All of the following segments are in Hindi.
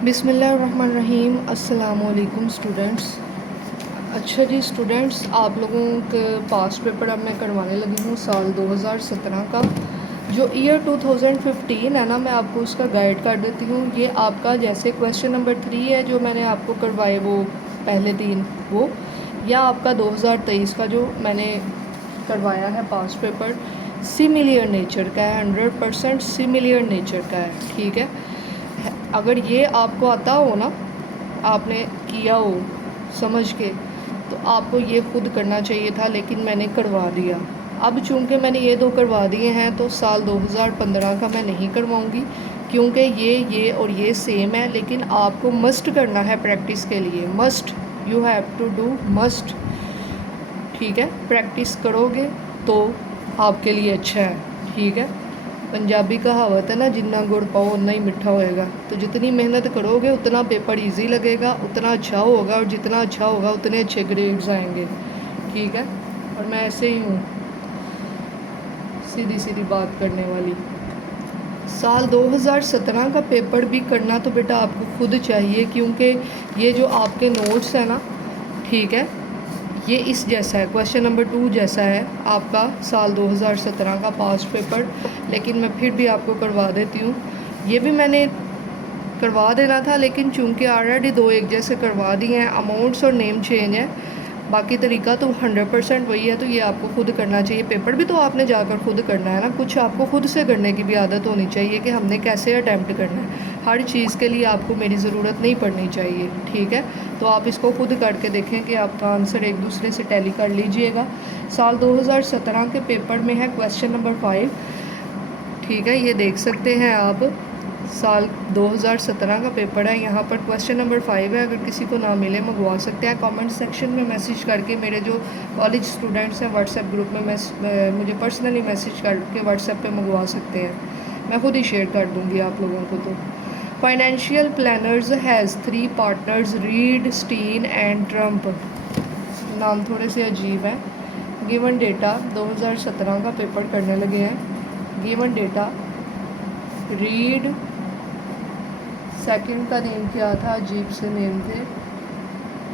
बिस्मिल्लाहिर्रहमानिर्रहीम। अस्सलामुअलैकुम स्टूडेंट्स। अच्छा जी स्टूडेंट्स, आप लोगों के पास्ट पेपर अब मैं करवाने लगी हूँ साल 2017 का। जो ईयर 2015 है ना, मैं आपको उसका गाइड कर देती हूँ। ये आपका जैसे क्वेश्चन नंबर 3 है जो मैंने आपको करवाए वो पहले 3 वो, या आपका 2023 का जो मैंने करवाया है पास्ट पेपर सिमिलियर नेचर का है, 100% सिमिलियर नेचर का है। ठीक है, अगर ये आपको आता हो ना, आपने किया हो समझ के, तो आपको ये खुद करना चाहिए था, लेकिन मैंने करवा दिया। अब चूंकि मैंने ये 2 करवा दिए हैं तो साल 2015 का मैं नहीं करवाऊंगी, क्योंकि ये और ये सेम है। लेकिन आपको मस्ट करना है प्रैक्टिस के लिए, must, you have to do must. ठीक है, प्रैक्टिस करोगे तो आपके लिए अच्छा है। ठीक है, पंजाबी कहावत है ना, जितना गुड़ पाओ उतना ही मीठा होएगा। तो जितनी मेहनत करोगे उतना पेपर इजी लगेगा, उतना अच्छा होगा, और जितना अच्छा होगा उतने अच्छे ग्रेड्स आएंगे। ठीक है, और मैं ऐसे ही हूँ, सीधी सीधी बात करने वाली। साल 2017 का पेपर भी करना तो बेटा आपको खुद चाहिए, क्योंकि ये जो आपके नोट्स है ना, ठीक है, ये इस जैसा है, क्वेश्चन नंबर 2 जैसा है आपका साल 2017 का पास्ट पेपर। लेकिन मैं फिर भी आपको करवा देती हूँ। ये भी मैंने करवा देना था, लेकिन चूंकि ऑलरेडी 2 एक जैसे करवा दिए हैं, अमाउंट्स और नेम चेंज है, बाकी तरीका तो 100% वही है। तो ये आपको खुद करना चाहिए। पेपर भी तो आपने जाकर खुद करना है ना, कुछ आपको खुद से करने की भी आदत होनी चाहिए कि हमने कैसे अटैम्प्ट करना है। हर चीज़ के लिए आपको मेरी ज़रूरत नहीं पड़नी चाहिए। ठीक है, तो आप इसको खुद करके देखें कि आपका आंसर एक दूसरे से टैली कर लीजिएगा। साल 2017 के पेपर में है क्वेश्चन नंबर 5। ठीक है, ये देख सकते हैं आप, साल 2017 का पेपर है। यहाँ पर क्वेश्चन नंबर 5 है। अगर किसी को ना मिले मंगवा सकते हैं, कमेंट सेक्शन में मैसेज करके। मेरे जो कॉलेज स्टूडेंट्स हैं व्हाट्सएप ग्रुप में मुझे पर्सनली मैसेज करके व्हाट्सएप पे मंगवा सकते हैं, मैं खुद ही शेयर कर दूँगी आप लोगों को। तो financial planners has 3 partners, Reed, Stein and Trump. नाम थोड़े से अजीब है। गिवन डेटा 2017 का पेपर करने लगे हैं। गिवन डेटा, रीड, सेकंड का नेम क्या था, अजीब से नेम थे,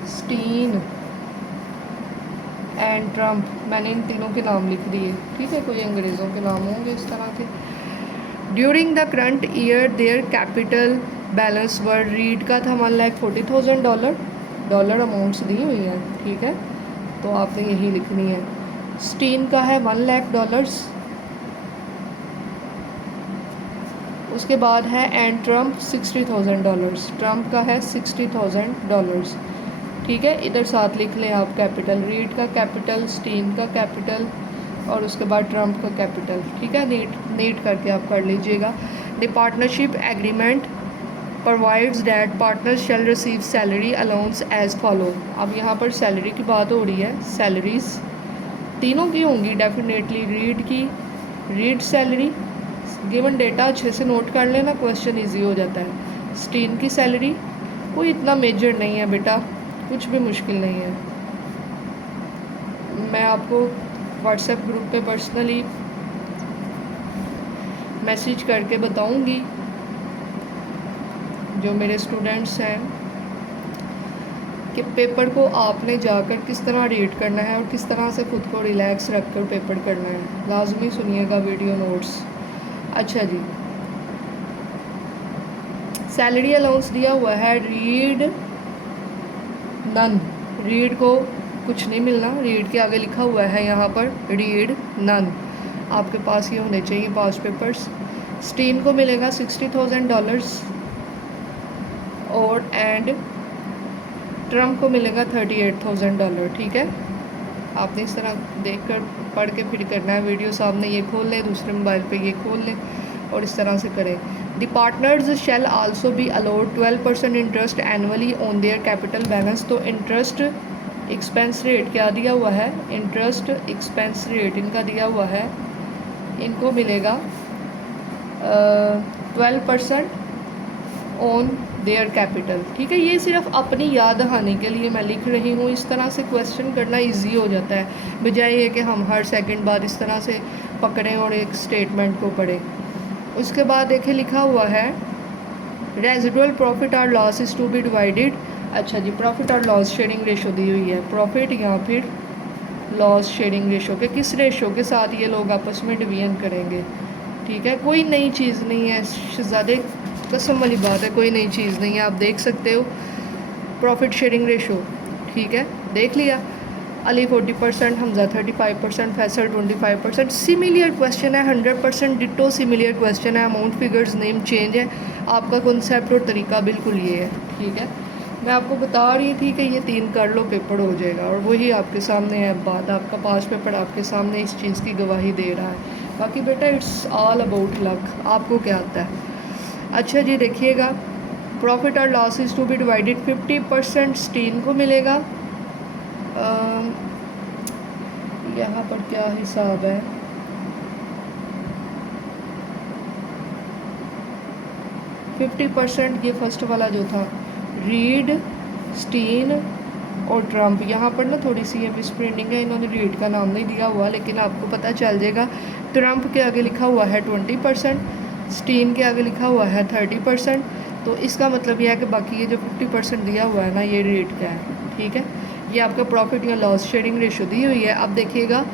स्टीन एंड ट्रम्प। मैंने इन तीनों के नाम लिख दिए। ठीक है, कोई अंग्रेज़ों के नाम होंगे इस तरह के। During the current year their capital balance were, read का था $1,40,000, डॉलर अमाउंट्स दी हुई हैं। ठीक है, तो आपने यही लिखनी है। स्टीन का है $1,00,000। उसके बाद है एंड ट्रम्प $60,000। ट्रम्प का है $60,000। ठीक है, इधर साथ लिख लें आप कैपिटल, रीड का कैपिटल, स्टीन का कैपिटल, और उसके बाद ट्रम्प का कैपिटल। ठीक है, नीट करके आप कर लीजिएगा। The partnership agreement provides that partners shall receive salary allowance as follow. अब यहाँ पर सैलरी की बात हो रही है। सैलरीज तीनों की होंगी डेफिनेटली। रीड की, रीड सैलरी, गिवन डेटा अच्छे से नोट कर लेना, क्वेश्चन इजी हो जाता है। स्टीन की सैलरी कोई इतना मेजर नहीं है बेटा, कुछ भी मुश्किल नहीं है। मैं आपको व्हाट्सएप ग्रुप पे पर्सनली मैसेज करके बताऊंगी, जो मेरे स्टूडेंट्स हैं, कि पेपर को आपने जाकर किस तरह रीड करना है और किस तरह से खुद को रिलैक्स रख कर पेपर करना है। लाजमी सुनिएगा वीडियो नोट्स। अच्छा जी, सैलरी अलाउंस दिया हुआ है, रीड नन। रीड को कुछ नहीं मिलना, रीड के आगे लिखा हुआ है यहाँ पर रीड नन। आपके पास ये होने चाहिए पास्ट पेपर्स। स्टीन को मिलेगा $60,000 और एंड ट्रम्प को मिलेगा $38,000। ठीक है, आपने इस तरह देख कर पढ़ के फिर करना है। वीडियो सामने ये खोल लें, दूसरे मोबाइल पे ये खोल लें और इस तरह से करें। The partners shell also be allowed 12% interest annually on their capital balance. तो इंटरेस्ट एक्सपेंस रेट क्या दिया हुआ है, इंटरेस्ट एक्सपेंस रेट इनका दिया हुआ है, इनको मिलेगा 12% ऑन देयर कैपिटल। ठीक है, ये सिर्फ अपनी याद दहानी के लिए मैं लिख रही हूँ। इस तरह से क्वेश्चन करना इजी हो जाता है, बजाय ये कि हम हर सेकंड बाद इस तरह से पकड़ें और एक स्टेटमेंट को पढ़ें। उसके बाद देखिए लिखा हुआ है रेजिडुअल प्रॉफिट और loss is to be divided. अच्छा जी, प्रॉफिट और लॉस शेयरिंग रेशो दी हुई है, प्रॉफिट या फिर लॉस शेयरिंग रेशो के किस रेशो के साथ ये लोग आपस में डिवीजन करेंगे। ठीक है, कोई नई चीज़ नहीं है शहजादे, कसम वाली बात है, कोई नई चीज़ नहीं है। आप देख सकते हो प्रॉफिट शेयरिंग रेशो, ठीक है, देख लिया। अली 40%, हमजा 35%, फैसल 25%। सिमिलियर क्वेश्चन है, 100% डिटो सिमिलियर क्वेश्चन है। अमाउंट फिगर्स नेम चेंज है, आपका कॉन्सेप्ट और तरीका बिल्कुल ये है। ठीक है, मैं आपको बता रही थी कि ये 3 कर लो पेपर हो जाएगा, और वही आपके सामने है बात। आपका पास पेपर आपके सामने इस चीज़ की गवाही दे रहा है। बाकी बेटा इट्स ऑल अबाउट लक, आपको क्या आता है। अच्छा जी, देखिएगा प्रॉफिट और loss is to be divided, 50% Stein को मिलेगा। यहाँ पर क्या हिसाब है, फिफ्टी परसेंट ये फर्स्ट वाला जो था, रीड, स्टीन और ट्रम्प। यहाँ पर ना थोड़ी सी ये मिसप्रिंटिंग है, इन्होंने रीड का नाम नहीं दिया हुआ, लेकिन आपको पता चल जाएगा। ट्रम्प के आगे लिखा हुआ है 20%, स्टीन के आगे लिखा हुआ है 30%। तो इसका मतलब यह है कि बाकी ये जो 50% दिया हुआ है ना, ये रीड का है। ठीक है, ये आपका प्रॉफिट या लॉस शेयरिंग रेशो दी हुई है। अब देखिएगा,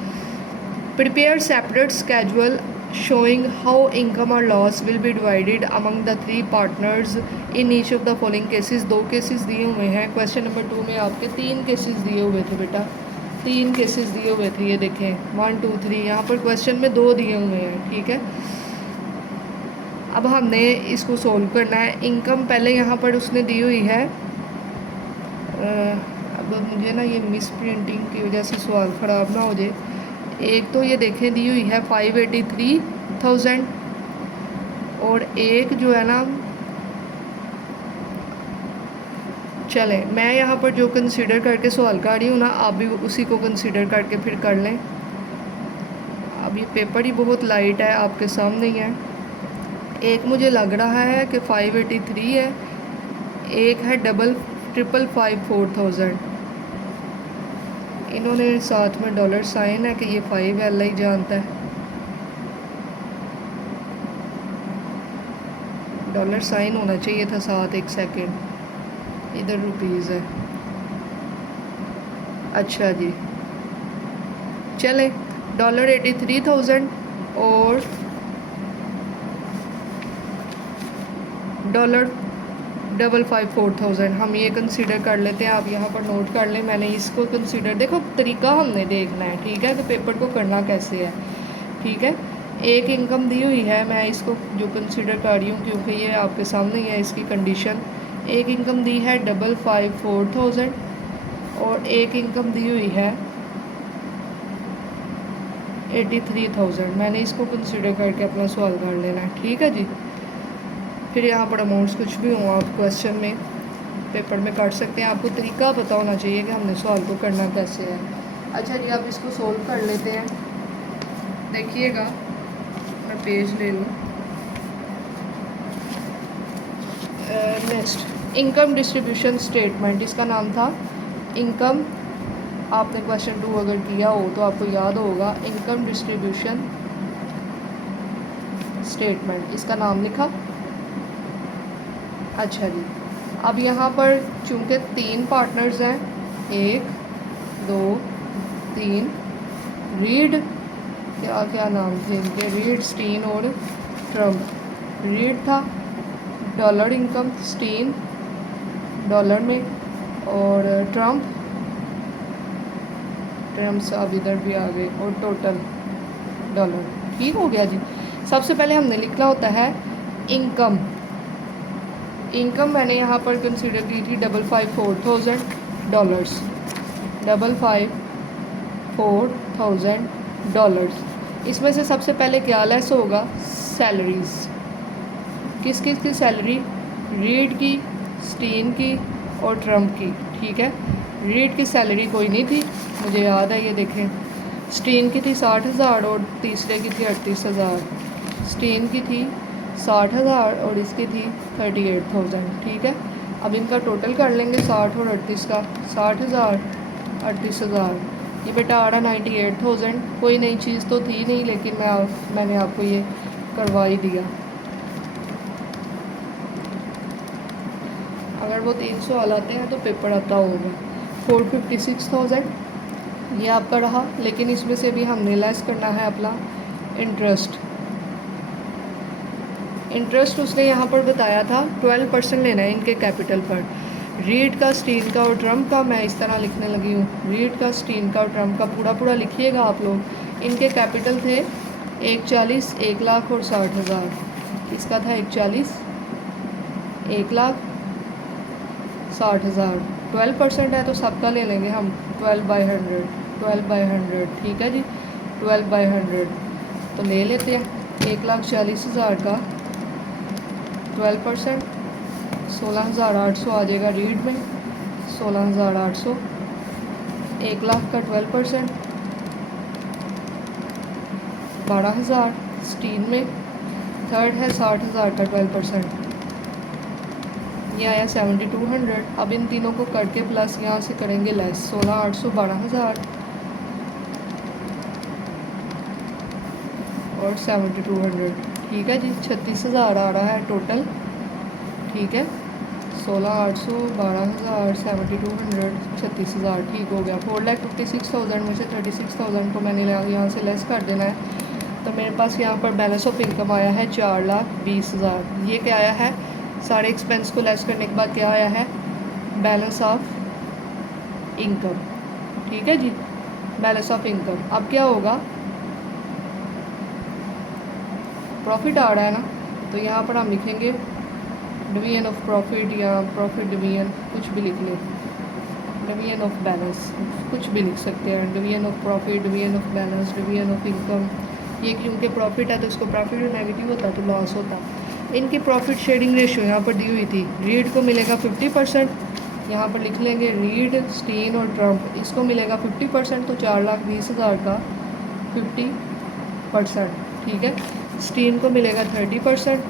prepare separate schedule showing how income or loss will be divided among the 3 partners in each of the following cases। 2 cases दिए हुए हैं। क्वेश्चन नंबर 2 में आपके 3 केसेस दिए हुए थे बेटा, 3 केसेस दिए हुए थे, ये देखें 1 2 3। यहाँ पर क्वेश्चन में 2 दिए हुए हैं। ठीक है, अब हमने इसको सोल्व करना है। इनकम पहले यहाँ पर उसने दी हुई है, अब मुझे ना ये मिस प्रिंटिंग की वजह से सवाल ख़राब ना हो जाए। एक तो ये देखें दी हुई है 583,000, और एक जो है ना, चले मैं यहाँ पर जो कंसीडर करके सवाल कर रही हूँ ना, आप भी उसी को कंसीडर करके फिर कर लें। अब ये पेपर ही बहुत लाइट है, आपके सामने ही है। एक मुझे लग रहा है कि 583 है, एक है 555,4,000। इन्होंने साथ में डॉलर साइन है कि ये 5 है, अल्लाह ही जानता है। डॉलर साइन होना चाहिए था साथ, एक सेकंड, इधर रुपीज़ है। अच्छा जी, चले $83,000 और $554,000 हम ये कंसीडर कर लेते हैं। आप यहाँ पर नोट कर लें, मैंने इसको कंसीडर, देखो तरीका हमने देखना है। ठीक है, तो पेपर को करना कैसे है। ठीक है, एक इनकम दी हुई है, मैं इसको जो कंसीडर कर रही हूँ क्योंकि ये आपके सामने ही है इसकी कंडीशन। एक इनकम दी है 554,000 और एक इनकम दी हुई है 83,000। मैंने इसको कंसीडर करके अपना सवाल कर लेना है। ठीक है जी, फिर यहाँ पर अमाउंट्स कुछ भी हों आप क्वेश्चन में पेपर में कर सकते हैं। आपको तरीका पता होना चाहिए कि हमने सवाल को करना कैसे है। अच्छा जी, आप इसको सोल्व कर लेते हैं। देखिएगा, मैं पेज ले लूँ। नेक्स्ट, इनकम डिस्ट्रीब्यूशन स्टेटमेंट, इसका नाम था इनकम। आपने क्वेश्चन 2 अगर किया हो तो आपको याद होगा, इनकम डिस्ट्रीब्यूशन स्टेटमेंट, इसका नाम लिखा। अच्छा जी, अब यहाँ पर चूँकि 3 पार्टनर्स हैं, 1 2 3, रीड, क्या क्या नाम थे इनके, रीड, स्टीन और ट्रम्प। रीड था डॉलर इनकम, स्टीन डॉलर में, और ट्रम्प्स अब इधर भी आ गए, और टोटल डॉलर। ठीक हो गया जी। सबसे पहले हमने लिखना होता है इनकम। इनकम मैंने यहाँ पर कंसीडर की थी $554,000, $554,000। इसमें से सबसे पहले क्या लेस होगा, सैलरीज़। किस किस की सैलरी, रीड की, स्टीन की और ट्रम्प की। ठीक है, रीड की सैलरी कोई नहीं थी, मुझे याद है, ये देखें, स्टीन की थी 60,000 और तीसरे की थी 38,000। स्टीन की थी 60,000 और इसकी थी 38,000। ठीक है, अब इनका टोटल कर लेंगे 60 और 38 का, 60,000 38,000, ये बेटा आ रहा 98,000। कोई नई चीज़ तो थी नहीं, लेकिन मैंने आपको ये करवा ही दिया। अगर वो 3 सवाल आते हैं तो पेपर आता होगा 456,000 ये आपका रहा। लेकिन इसमें से भी हमने लेस करना है अपना इंटरेस्ट। इंटरेस्ट उसने यहाँ पर बताया था 12% लेना है इनके कैपिटल पर। रीड का, स्टील का और ट्रम्प का मैं इस तरह लिखने लगी हूँ। रीड का, स्टील का और ट्रम्प का पूरा पूरा लिखिएगा आप लोग। इनके कैपिटल थे 140, 1 लाख और 60,000। इसका था 140, 1 लाख, 60,000। 12% है तो सबका ले लेंगे हम 12/100, 12/100 ठीक है जी। 12/100 तो ले लेते हैं 1,40,000 का 12%, 16,800 आ जाएगा रीड में, 16,800। 1 लाख का 12%, 12,000 स्टील में। थर्ड है 60,000 का 12%, ये आया 7,200। अब इन तीनों को करके प्लस यहाँ से करेंगे लेस, 16,800, 12,000 और 7,200 ठीक है जी। 36,000 आ रहा है टोटल ठीक है। 16,800, 12,000, 7,200, 36,000 ठीक हो गया। 4,56,000 में से 36,000 को मैंने यहाँ से लेस कर देना है। तो मेरे पास यहाँ पर बैलेंस ऑफ इनकम आया है 4,20,000। ये क्या आया है, सारे एक्सपेंस को लेस करने के बाद क्या आया है, बैलेंस ऑफ इनकम ठीक है जी। बैलेंस ऑफ इनकम अब क्या होगा, प्रॉफिट आ रहा है ना, तो यहाँ पर हम लिखेंगे डिवीजन ऑफ प्रॉफिट या प्रॉफिट डिवीजन, कुछ भी लिख लें। डिवीजन ऑफ बैलेंस कुछ भी लिख सकते हैं। Division of profit, division of balance, division of income. ये क्योंकि प्रॉफिट है तो इसको प्रॉफिट नेगेटिव होता तो लॉस होता। इनकी प्रॉफिट शेयरिंग रेशियो यहाँ पर दी हुई थी। रीड को मिलेगा 50%, यहाँ पर लिख लेंगे रीड, स्टीन और ट्रम्प, इसको मिलेगा 50%। तो 4,20,000 का 50% ठीक है। स्टीन को मिलेगा 30%,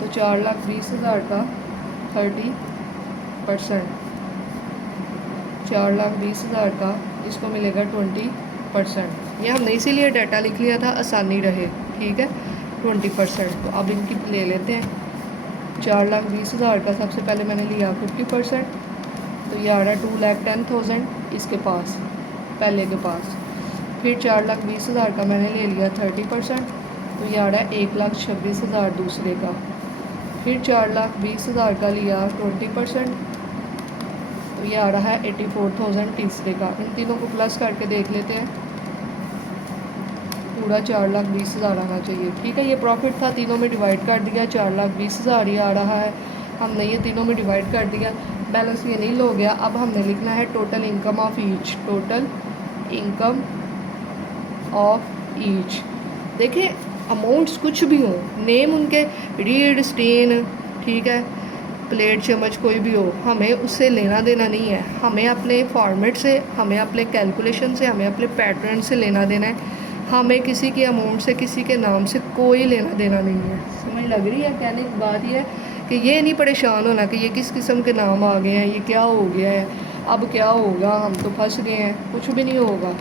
तो 4,20,000 का 30%। 4,20,000 का इसको मिलेगा 20%। ये हमने इसीलिए डाटा लिख लिया था आसानी रहे ठीक है। 20%। तो अब इनकी ले लेते हैं। 4,20,000 का सबसे पहले मैंने लिया 50%, तो ये आ रहा है 2,10,000 इसके पास, पहले के पास। फिर 4,20,000 का मैंने ले लिया 30%, तो ये आ रहा है 1,26,000 दूसरे का। फिर 4,20,000 का लिया 20%, तो ये आ रहा है 84,000 तीसरे का। इन तीनों को प्लस करके देख लेते हैं, पूरा 4,20,000 आना चाहिए ठीक है। ये प्रॉफिट था, तीनों में डिवाइड कर दिया, 4,20,000 ये आ रहा है। हमने ये तीनों में डिवाइड कर दिया, बैलेंस ये नील हो गया। अब हमने लिखना है total income of each, total income of each. देखिए अमाउंट्स कुछ भी हो, नेम उनके रीड, स्टेन ठीक है, प्लेट, चम्मच कोई भी हो, हमें उससे लेना देना नहीं है। हमें अपने फॉर्मेट से, हमें अपने कैलकुलेशन से, हमें अपने पैटर्न से लेना देना है। हमें किसी के अमाउंट से, किसी के नाम से कोई लेना देना नहीं है। समझ लग रही है? कहने की बात ये है कि ये नहीं परेशान होना कि ये किस किस्म के नाम आ गए हैं, ये क्या हो गया है, अब क्या होगा, हम तो फंस गए हैं। कुछ भी नहीं होगा।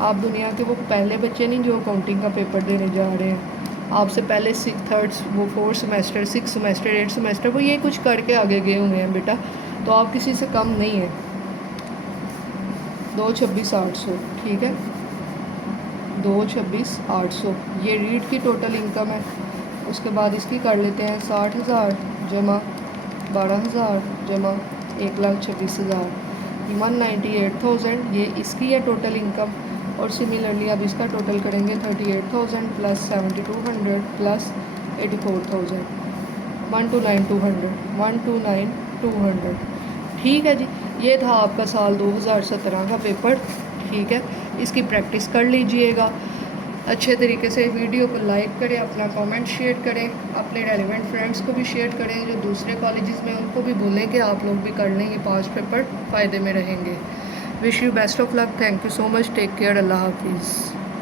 आप दुनिया के वो पहले बच्चे नहीं जो अकाउंटिंग का पेपर देने जा रहे हैं। आपसे पहले 4th semester, 6th semester, 8th semester वो ये कुछ करके आगे गए हुए हैं बेटा, तो आप किसी से कम नहीं है। 2,26,800 ठीक है, 2,26,800 ये रीड की टोटल इनकम है। उसके बाद इसकी कर लेते हैं 60,000 जमा 12,000 जमा 1,26,000, 198,000 ये इसकी है टोटल इनकम। और सिमिलरली अब इसका टोटल करेंगे 38,000 प्लस 7,200 प्लस 84,000, 129,200, 129,200 ठीक है जी। ये था आपका साल 2017 का पेपर ठीक है। इसकी प्रैक्टिस कर लीजिएगा अच्छे तरीके से। वीडियो को लाइक करें, अपना कमेंट शेयर करें, अपने रेलिवेंट फ्रेंड्स को भी शेयर करें जो दूसरे कॉलेजेस में, उनको भी बोलें कि आप लोग भी कर लें। ये 5 पेपर फ़ायदे में रहेंगे। Wish you best of luck. Thank you so much. Take care. अल्लाह हाफिज़।